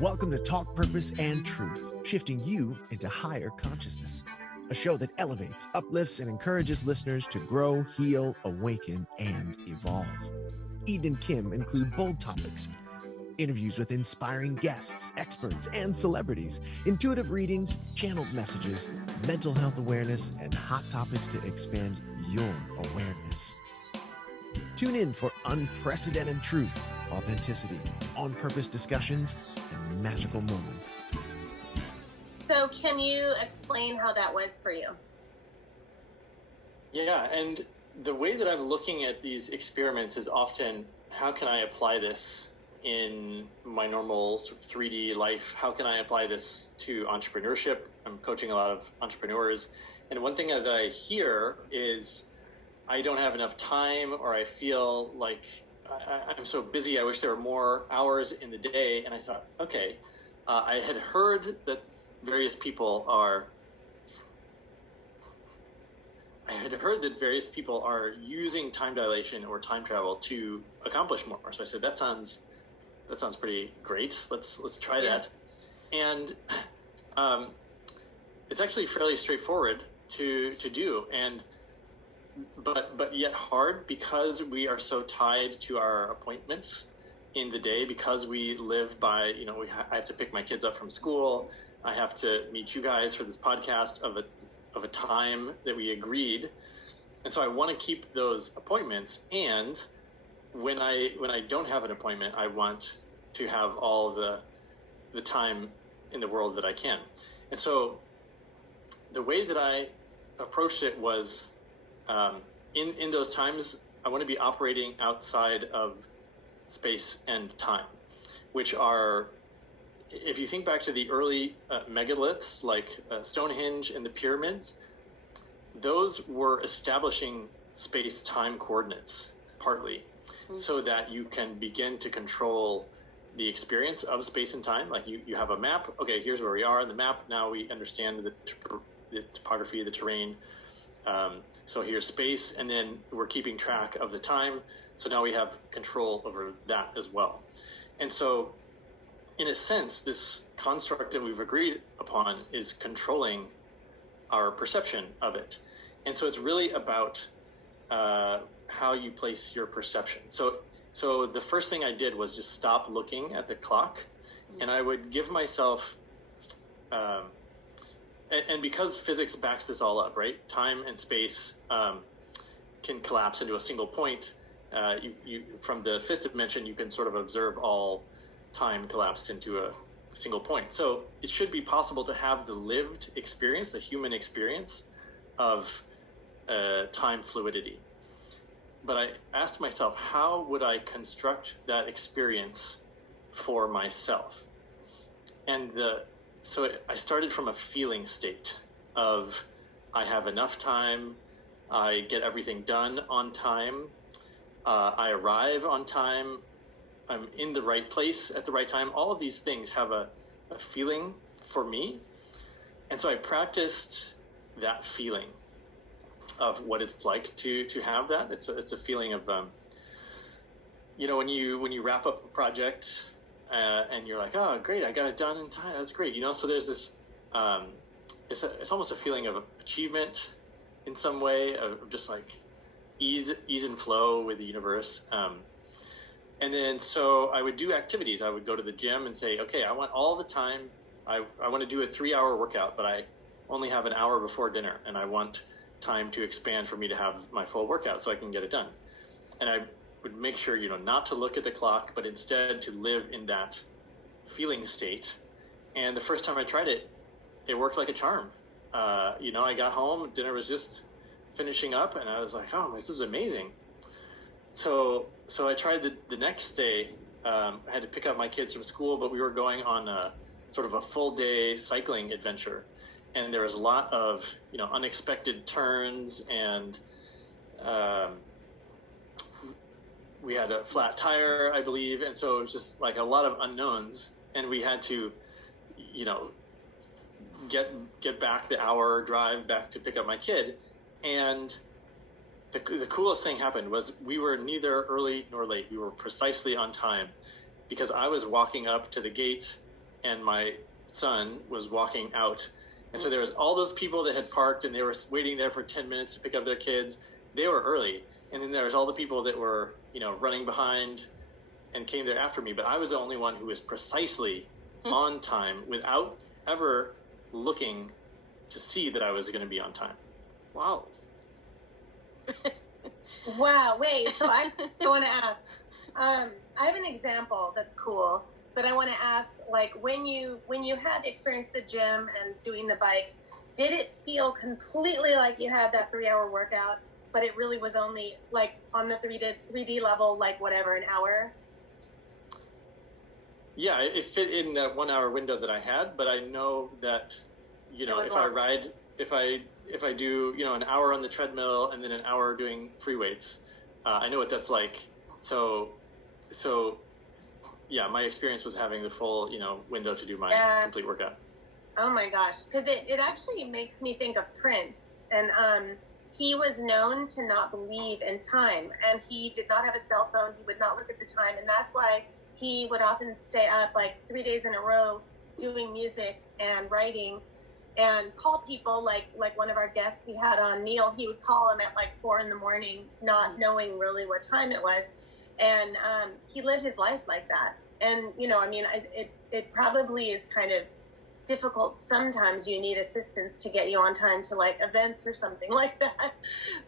Welcome to Talk Purpose and Truth, shifting you into higher consciousness. A show that elevates, uplifts, and encourages listeners to grow, heal, awaken, and evolve. Eden and Kim include bold topics, interviews with inspiring guests, experts, and celebrities, intuitive readings, channeled messages, mental health awareness, and hot topics to expand your awareness. Tune in for unprecedented truth, authenticity, on-purpose discussions, and magical moments. So can you explain how that was for you? Yeah, and the way that I'm looking at these experiments is often, how can I apply this in my normal sort of 3D life? How can I apply this to entrepreneurship? I'm coaching a lot of entrepreneurs. And one thing that I hear is, I don't have enough time, or I feel like I'm so busy, I wish there were more hours in the day. And I thought, okay, I had heard that various people are using time dilation or time travel to accomplish more. So I said, that sounds pretty great. Let's try that. And it's actually fairly straightforward to do, and but yet hard, because we are so tied to our appointments in the day, because we live by, I have to pick my kids up from school. I have to meet you guys for this podcast of a time that we agreed. And so I want to keep those appointments. And when I don't have an appointment, I want to have all the time in the world that I can. And so the way that I approached it was, in those times, I want to be operating outside of space and time, which are, if you think back to the early megaliths like Stonehenge and the pyramids, those were establishing space-time coordinates, partly, so that you can begin to control the experience of space and time. Like you have a map, okay, here's where we are on the map, now we understand the topography, the terrain. So here's space, and then we're keeping track of the time. So now we have control over that as well. And so, in a sense, this construct that we've agreed upon is controlling our perception of it. And so it's really about how you place your perception. So the first thing I did was just stop looking at the clock, and I would give myself, and because physics backs this all up, right? Time and space can collapse into a single point. You from the fifth dimension, you can sort of observe all time collapsed into a single point. So it should be possible to have the lived experience, the human experience of time fluidity. But I asked myself, how would I construct that experience for myself? And so I started from a feeling state of, I have enough time, I get everything done on time, I arrive on time, I'm in the right place at the right time. All of these things have a feeling for me. And so I practiced that feeling of what it's like to have that. It's a feeling of, when you wrap up a project, and you're like, oh, great, I got it done in time. That's great. So there's this, it's almost a feeling of achievement in some way, of just like ease and flow with the universe. And then so I would do activities. I would go to the gym and say, okay, I want all the time. I want to do a 3-hour workout, but I only have an hour before dinner, and I want time to expand for me to have my full workout so I can get it done. And I would make sure, not to look at the clock, but instead to live in that feeling state. And the first time I tried it, it worked like a charm. I got home, dinner was just finishing up, and I was like, oh, this is amazing. So I tried the next day. I had to pick up my kids from school, but we were going on a sort of a full day cycling adventure. And there was a lot of, unexpected turns, and we had a flat tire, I believe. And so it was just like a lot of unknowns, and we had to, get back the hour drive back to pick up my kid. And the coolest thing happened was we were neither early nor late. We were precisely on time. because I was walking up to the gate and my son was walking out. And so there was all those people that had parked and they were waiting there for 10 minutes to pick up their kids. They were early. And then there was all the people that were, running behind and came there after me. But I was the only one who was precisely on time without ever looking to see that I was going to be on time. Wow. Wow. Wait, so I want to ask, I have an example that's cool, but I want to ask, like, when you had experienced the gym and doing the bikes, did it feel completely like you had that 3-hour workout, but it really was only like on the 3D level, like whatever, an hour? Yeah, it fit in that 1 hour window that I had, but I know that, if I do, an hour on the treadmill and then an hour doing free weights, I know what that's like. So yeah, my experience was having the full, window to do my complete workout. Oh my gosh, because it actually makes me think of Prince, and he was known to not believe in time, and he did not have a cell phone. He would not look at the time, and that's why he would often stay up like 3 days in a row doing music and writing, and call people like one of our guests we had on, Neil. He would call him at like 4 a.m, not knowing really what time it was, and he lived his life like that. And it probably is kind of difficult. Sometimes you need assistance to get you on time to like events or something like that.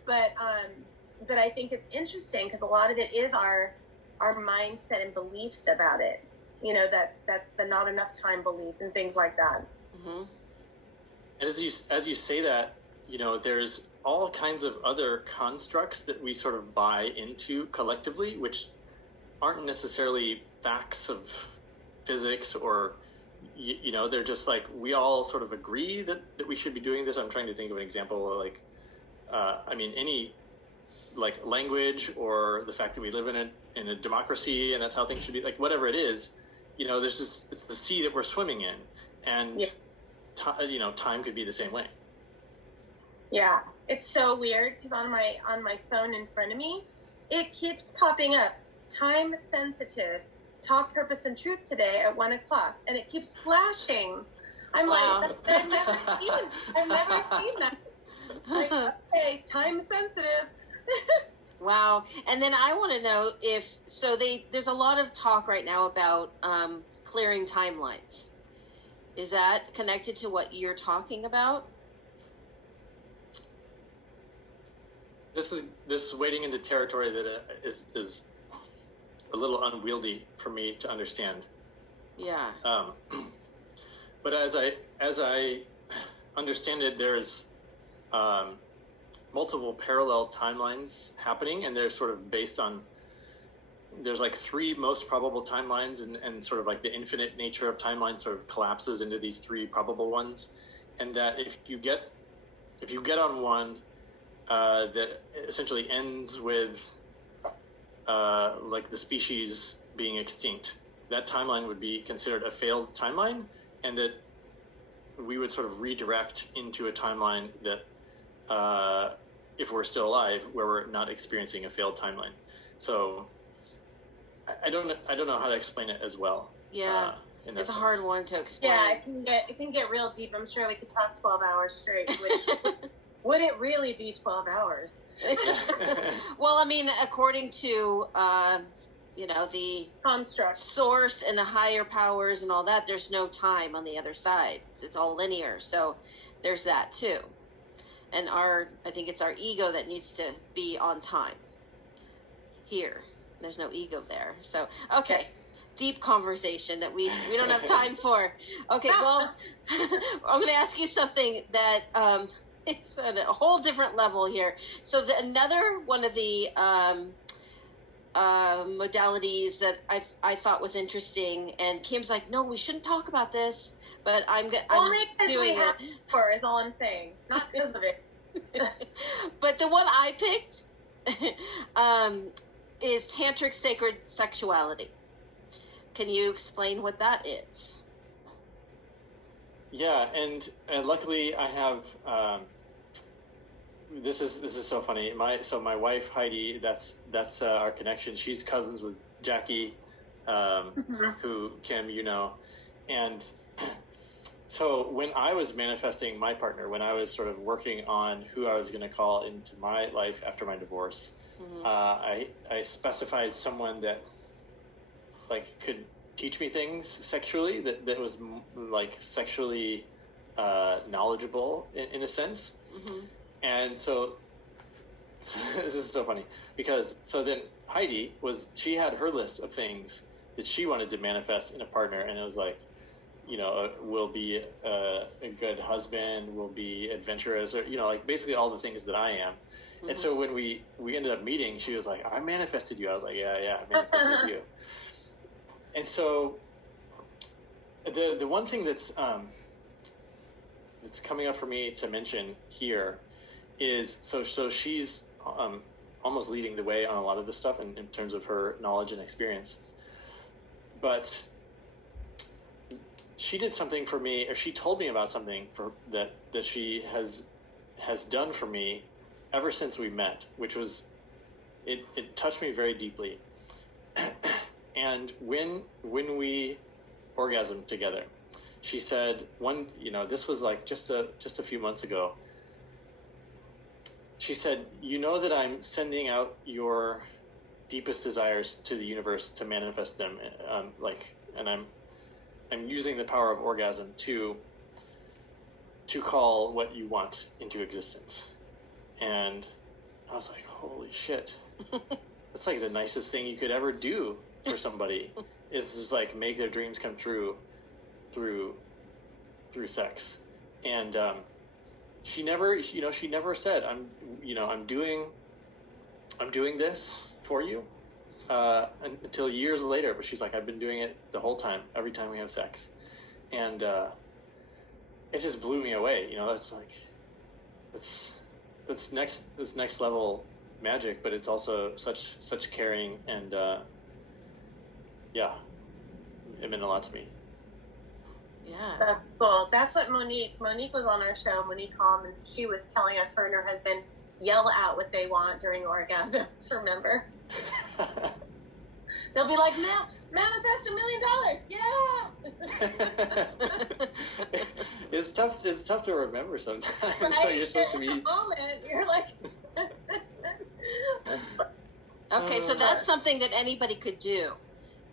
But I think it's interesting because a lot of it is our mindset and beliefs about it. That's the not enough time belief and things like that. Mm-hmm. And as you say that, there's all kinds of other constructs that we sort of buy into collectively, which aren't necessarily facts of physics, or they're just like, we all sort of agree that we should be doing this. I'm trying to think of an example, like any like language, or the fact that we live in a democracy and that's how things should be, like whatever it is, there's just, it's the sea that we're swimming in, and time could be the same way. Yeah, it's so weird because on my phone in front of me, it keeps popping up, time sensitive, talk purpose and truth today at 1 o'clock, and it keeps flashing. I'm like, I've never seen that. Like, okay, time sensitive. Wow. And then I want to know there's a lot of talk right now about clearing timelines. Is that connected to what you're talking about? This is wading into territory that is a little unwieldy for me to understand. Yeah. But as I understand it, there's multiple parallel timelines happening, and they're sort of based on, there's like 3 most probable timelines, and sort of like the infinite nature of timelines sort of collapses into these 3 probable ones, and that if you get on one that essentially ends with like the species being extinct, that timeline would be considered a failed timeline, and that we would sort of redirect into a timeline that if we're still alive, where we're not experiencing a failed timeline. So I don't know how to explain it as well. Yeah, it's a hard one to explain. Yeah, it can get real deep. I'm sure we could talk 12 hours straight, which would it really be 12 hours? Well, I mean, according to the construct, source and the higher powers and all that, there's no time on the other side. It's all linear. So there's that too. And I think it's our ego that needs to be on time here. There's no ego there. So, okay. Deep conversation that we don't have time for. Okay, well, I'm going to ask you something that it's at a whole different level here. So another one of the modalities that I thought was interesting, and Kim's like, no, we shouldn't talk about this, but I'm doing it. For is all I'm saying, not because of it. But the one I picked is Tantric Sexuality. Can you explain what that is? Yeah, and luckily I have. This is so funny. My wife Heidi, that's our connection. She's cousins with Jackie, who, Kim, you know. And so when I was manifesting my partner, when I was sort of working on who I was going to call into my life after my divorce, I specified someone that like could teach me things sexually, that was like sexually knowledgeable in a sense. And so this is so funny, because so then Heidi she had her list of things that she wanted to manifest in a partner, and it was like, you know, will be a good husband, will be adventurous, or, you know, like basically all the things that I am. And so when we ended up meeting, she was like, I manifested you. I was like, yeah, I manifested you. And so the one thing that's coming up for me to mention here is, so she's almost leading the way on a lot of this stuff in terms of her knowledge and experience. But she did something for me, or she told me about something that she has done for me ever since we met, which was, it touched me very deeply. And when we orgasmed together, she said this was like just a few months ago. She said, you know that I'm sending out your deepest desires to the universe to manifest them, and I'm using the power of orgasm to call what you want into existence. And I was like, holy shit. That's like the nicest thing you could ever do for somebody, is just like make their dreams come true through sex. And she never said, I'm doing this for you until years later. But she's like, I've been doing it the whole time, every time we have sex. And it just blew me away. You know, that's like, that's next level magic, but it's also such caring, and it meant a lot to me. Yeah, that's cool. That's what Monique was on our show, Monique Holm, and she was telling us her and her husband yell out what they want during orgasms. Remember? They'll be like, manifest $1 million. Yeah. It's tough to remember sometimes. Right? So you're supposed to be. Moment, you're like. Okay, so that's something that anybody could do,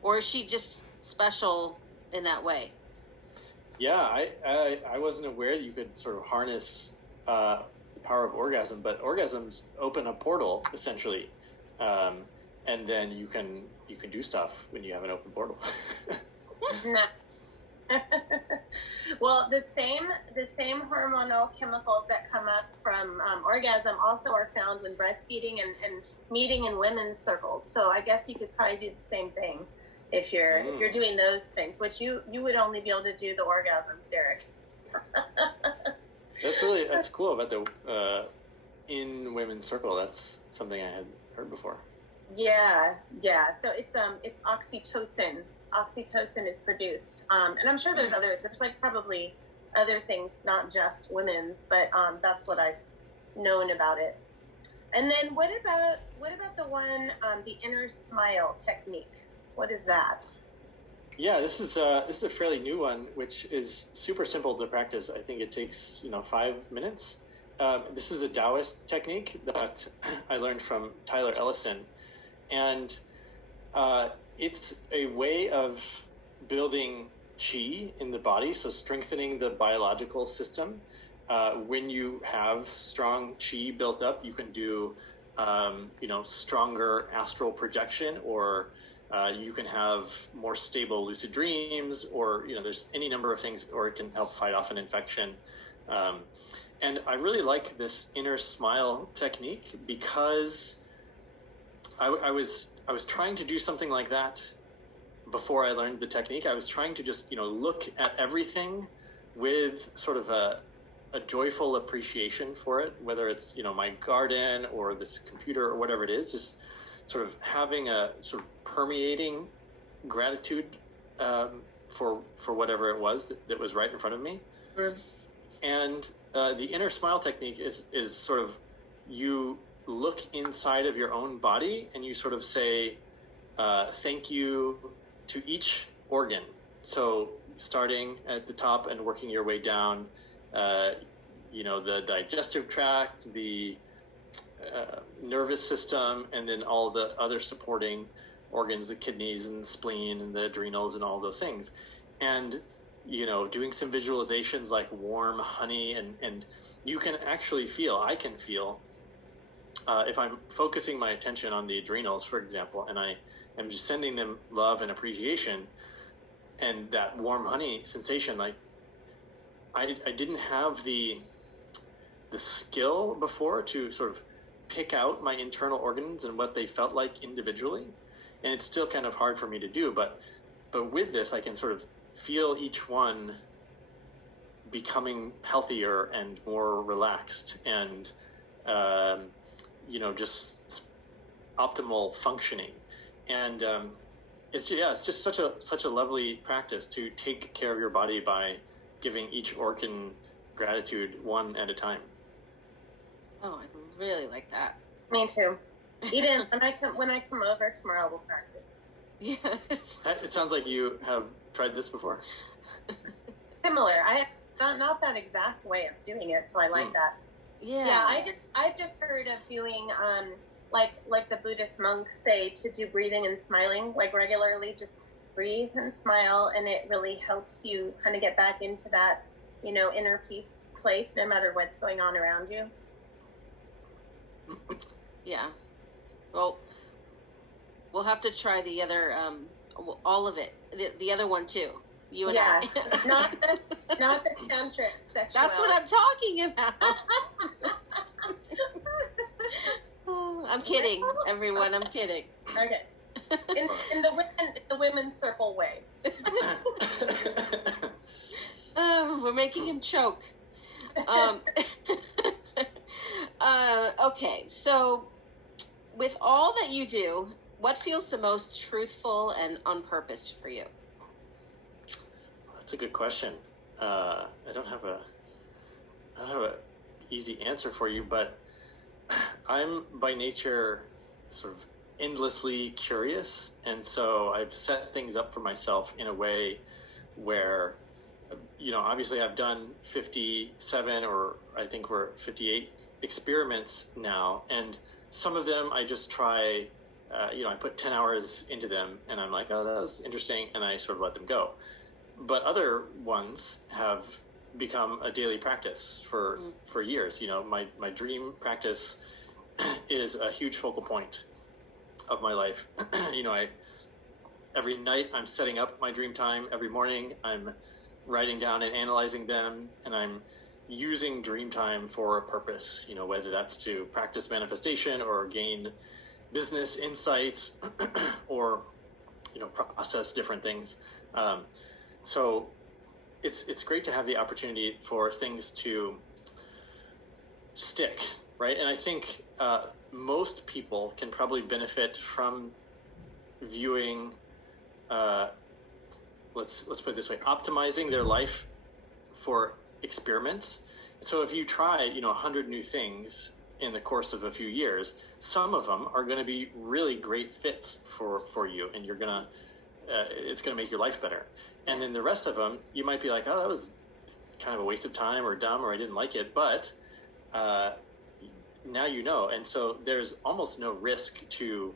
or is she just special in that way? Yeah, I wasn't aware that you could sort of harness the power of orgasm, but orgasms open a portal essentially, and then you can do stuff when you have an open portal. Well, the same hormonal chemicals that come up from orgasm also are found when breastfeeding and meeting in women's circles. So I guess you could probably do the same thing if you're doing those things, which you would only be able to do the orgasms, Derek. That's cool about the in women's circle. That's something I had heard before. Yeah. So it's oxytocin. Oxytocin is produced, and I'm sure there's like probably other things, not just women's, but that's what I've known about it. And then what about the one, the Inner Smile Technique? What is that? Yeah, this is a fairly new one, which is super simple to practice. I think it takes 5 minutes. This is a Taoist technique that I learned from Tyler Ellison, and it's a way of building chi in the body, so strengthening the biological system. When you have strong chi built up, you can do stronger astral projection, or you can have more stable lucid dreams, or there's any number of things, or it can help fight off an infection. And I really like this Inner Smile technique because I was trying to do something like that before I learned the technique. I was trying to just look at everything with sort of a joyful appreciation for it, whether it's my garden or this computer or whatever it is, just sort of having a sort of permeating gratitude for whatever it was that was right in front of me. And the Inner Smile technique is sort of, you look inside of your own body and you sort of say, thank you to each organ. So starting at the top and working your way down, the digestive tract, the nervous system, and then all the other supporting organs, the kidneys and the spleen and the adrenals and all those things. And, doing some visualizations like warm honey, and you can actually I can feel, if I'm focusing my attention on the adrenals, for example, and I am just sending them love and appreciation, and that warm honey sensation, like I didn't have the skill before to sort of pick out my internal organs and what they felt like individually, and it's still kind of hard for me to do, but with this I can sort of feel each one becoming healthier and more relaxed and just optimal functioning. And it's just such a lovely practice to take care of your body by giving each organ gratitude one at a time. Oh, I really like that. Me too. Eden, when I come over tomorrow, we'll practice. Yes. It sounds like you have tried this before. Similar. I not that exact way of doing it, so I like that. Yeah. Yeah. I've just heard of doing like the Buddhist monks say, to do breathing and smiling like regularly. Just breathe and smile, and it really helps you kind of get back into that inner peace place, no matter what's going on around you. Yeah. Well, we'll have to try the other, all of it. The other one too. You and I. not the Tantric Sexuality. That's what I'm talking about. I'm kidding, everyone. I'm kidding. Okay. In the women's circle way. We're making him choke. Okay, so with all that you do, what feels the most truthful and on purpose for you? That's a good question. I don't have a easy answer for you, but I'm by nature sort of endlessly curious, and so I've set things up for myself in a way where, obviously I've done 57, or I think we're 58 experiments now, and some of them I just try, I put 10 hours into them, and I'm like, oh, that was interesting, and I sort of let them go. But other ones have become a daily practice for years. My dream practice is a huge focal point of my life. Every night I'm setting up my dream time. Every morning I'm writing down and analyzing them, and I'm using dream time for a purpose, whether that's to practice manifestation or gain business insights or, process different things. So it's great to have the opportunity for things to stick, right? And I think most people can probably benefit from viewing, let's put it this way, optimizing their life for experiments. So if you try, 100 new things in the course of a few years, some of them are going to be really great fits for you, and it's going to make your life better. And then the rest of them, you might be like, oh, that was kind of a waste of time or dumb, or I didn't like it, but now you know. And so there's almost no risk to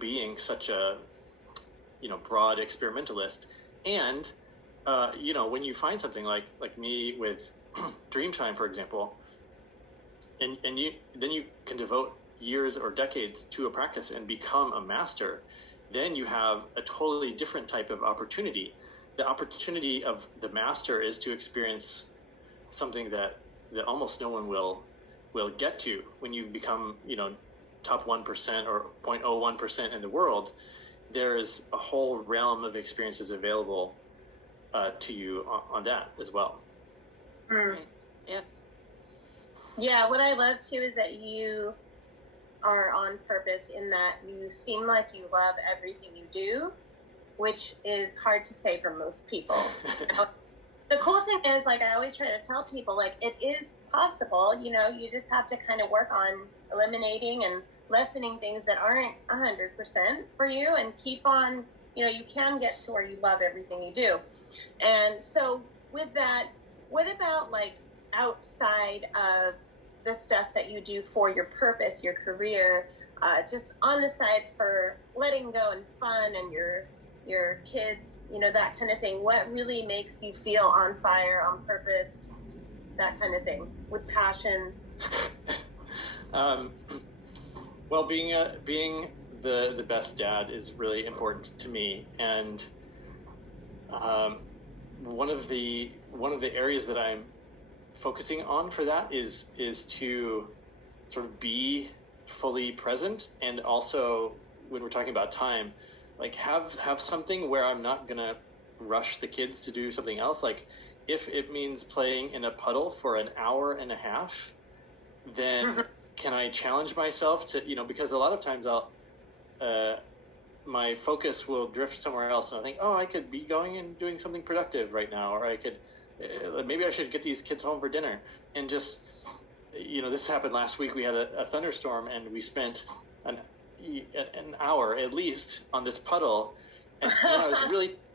being such a broad experimentalist. And when you find something like me with Dreamtime, for example, and then you can devote years or decades to a practice and become a master, then you have a totally different type of opportunity. The opportunity of the master is to experience something that almost no one will get to. When you become, top 1% or 0.01% in the world, there is a whole realm of experiences available to you on that as well. Mm. Right. Yeah. Yeah, what I love too is that you are on purpose, in that you seem like you love everything you do, which is hard to say for most people. The cool thing is, I always try to tell people, it is possible, you just have to kind of work on eliminating and lessening things that aren't 100% for you, and keep on you can get to where you love everything you do. And so with that, what about like outside of the stuff that you do for your purpose, your career, just on the side for letting go and fun and your kids, that kind of thing? What really makes you feel on fire, on purpose, that kind of thing, with passion? Well, being the best dad is really important to me, and one of the areas that I'm focusing on for that is to sort of be fully present, and also when we're talking about time, like have something where I'm not gonna rush the kids to do something else. Like if it means playing in a puddle for an hour and a half, then can I challenge myself to, because a lot of times my focus will drift somewhere else, and I think, I could be going and doing something productive right now, or I could, maybe I should get these kids home for dinner. And just, this happened last week. We had a thunderstorm, and we spent an hour at least on this puddle, and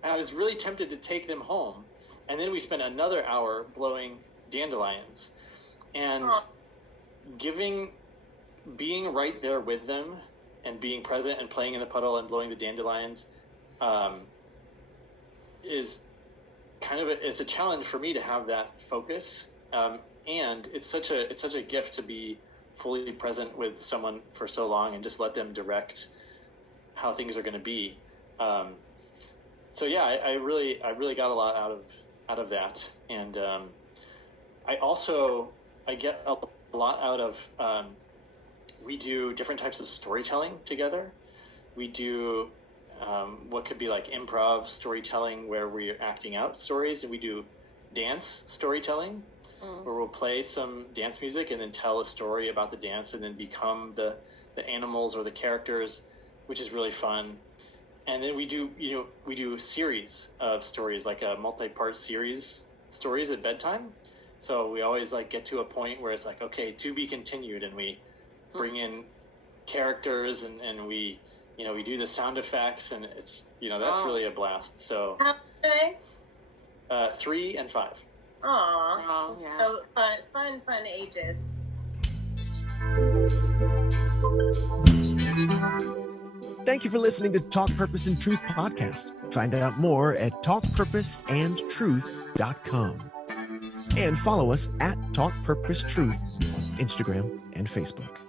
I was really tempted to take them home, and then we spent another hour blowing dandelions, and being right there with them and being present and playing in the puddle and blowing the dandelions is kind of it's a challenge for me to have that focus, and it's such a gift to be fully present with someone for so long and just let them direct how things are going to be. So yeah, I really got a lot out of that, and I get a lot out of we do different types of storytelling together. We do what could be like improv storytelling, where we're acting out stories, and we do dance storytelling, where we'll play some dance music and then tell a story about the dance and then become the animals or the characters, which is really fun. And then we do a series of stories, like a multi-part series stories at bedtime. So we always like get to a point where it's like, okay, to be continued, and we bring in characters, and we do the sound effects, and it's that's really a blast. So how many? 3 and 5. Aww. Yeah. So fun ages. Thank you for listening to Talk Purpose and Truth podcast. Find out more at talkpurposeandtruth.com. And follow us at Talk Purpose Truth on Instagram and Facebook.